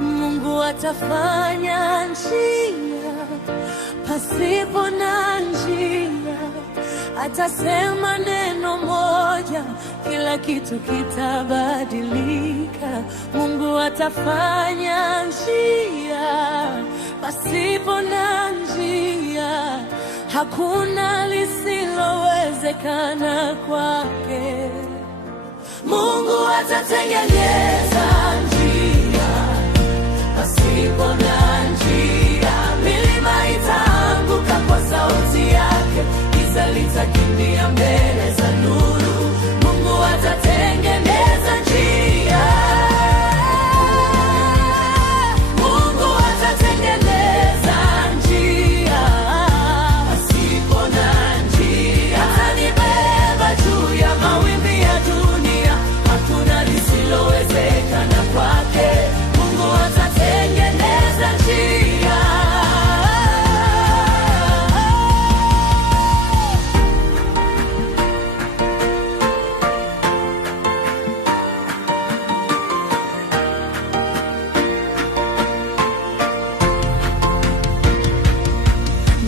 Mungu atafanya njia pasipo na njia, atasema neno moja, kila kitu kitabadilika. Mungu atafanya njia pasipo na njia, hakuna lisilowezekana kwake. Mungu atatengeneza njia pasipo na njia, milima itaanguka kwa sauti yake, giza litakimbia mbele za nuru. Mungu atatengeneza njia, Mungu atatengeneza njia pasipo na njia, atanibeba juu ya mawimbi ya dunia, hakuna lisilowezekana kwake. Mungu atatengeneza njia.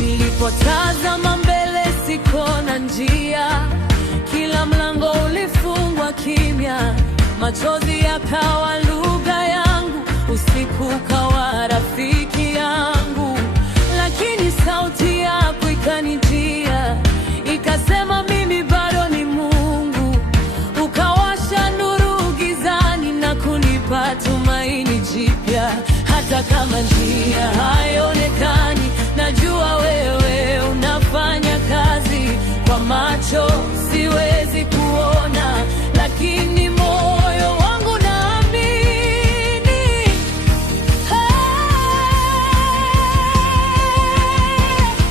Nilipotazama mbele sikuona njia, kila mlango ulifungwa kimya, machozi yakawa lugha yangu, usiku ukawa rafiki yangu. Lakini sauti yako ikanijia, ikasema mimi bado ni Mungu, ukawasha nuru gizani na kunipa tumaini jipya. Hata kama njia haionekani, najua wewe unafanya kazi. Kwa macho siwezi kuona, lakini moyo wangu naamini.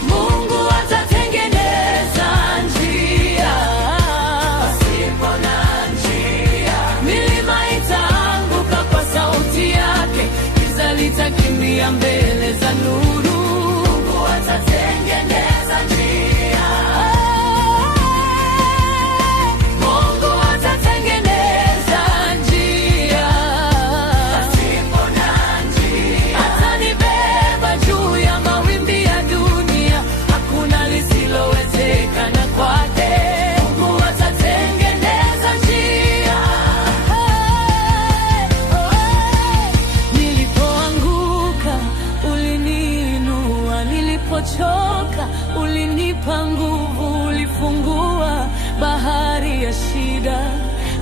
Mungu atatengeneza njia pasipo na njia, milima itaanguka kwa sauti yake, giza litakimbia mbele za nuru. Mungu atatengeneza njia, Mungu atatengeneza njia pasipo na njia, atanibeba juu ya mawimbi ya dunia, hakuna lisilowezekana kwake. Mungu atatengeneza njia. Nilipoanguka uliniinua, nilipochoka ulinipa nguvu, ulifungua bahari ya shida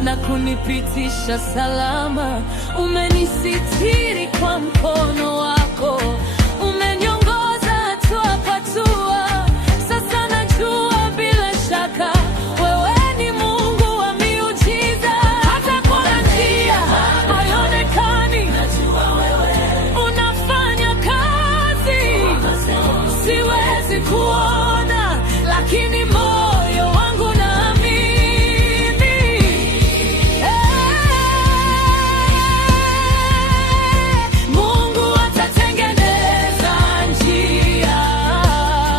na kunipitisha salama. Umenisitiri kwa mkono wako, umeniongoza hatua kwa hatua. Sasa najua bila shaka wewe ni Mungu wa miujiza. Hata kwa njia haionekani, najua wewe unafanya kazi. Siwezi kuona, lakini moyo wangu naamini. Mungu atatengeneza njia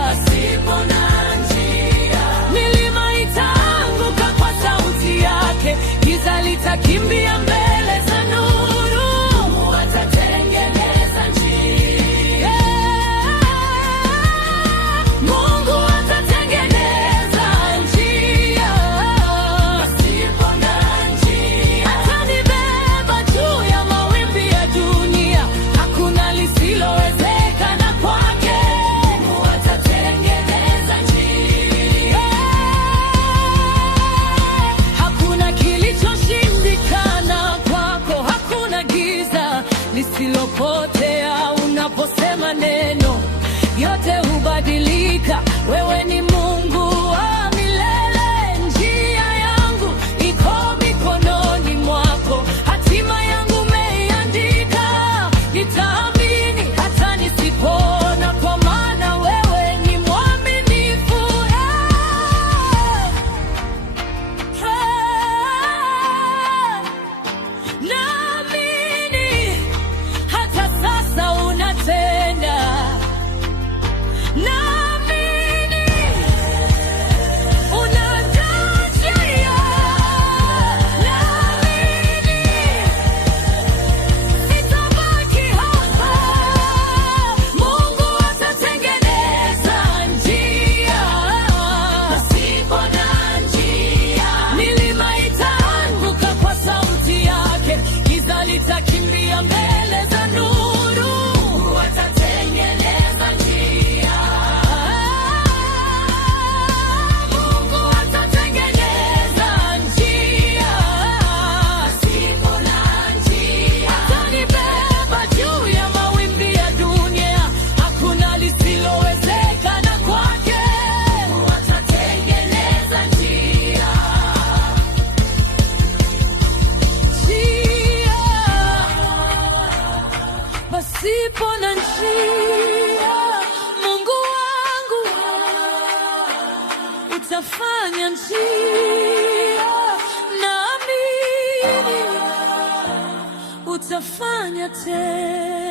pasipo na njia, milima itaanguka kwa sauti yake, giza litakimbia mbele za nuru. Mungu atatengeneza njia, Mungu atatengeneza njia pasipo na njia, atanibeba juu ya mawimbi ya dunia, hakuna lisilowezekana kwake. Mungu atatengeneza njia, hakuna kilichoshindikana kwako, hakuna giza lisilopotea. Unaposema neno, yote hubadilika. Wewe ni Mungu wa milele, njia yangu iko mikononi mwako, hatima yangu umeiandika. Nitaamini hata nisipona, kwa maana wewe ni mwaminifu. Naamini hata sasa unatenda. pasipo na njia. Mungu wangu, utafanya njia, naamini utafanya tena.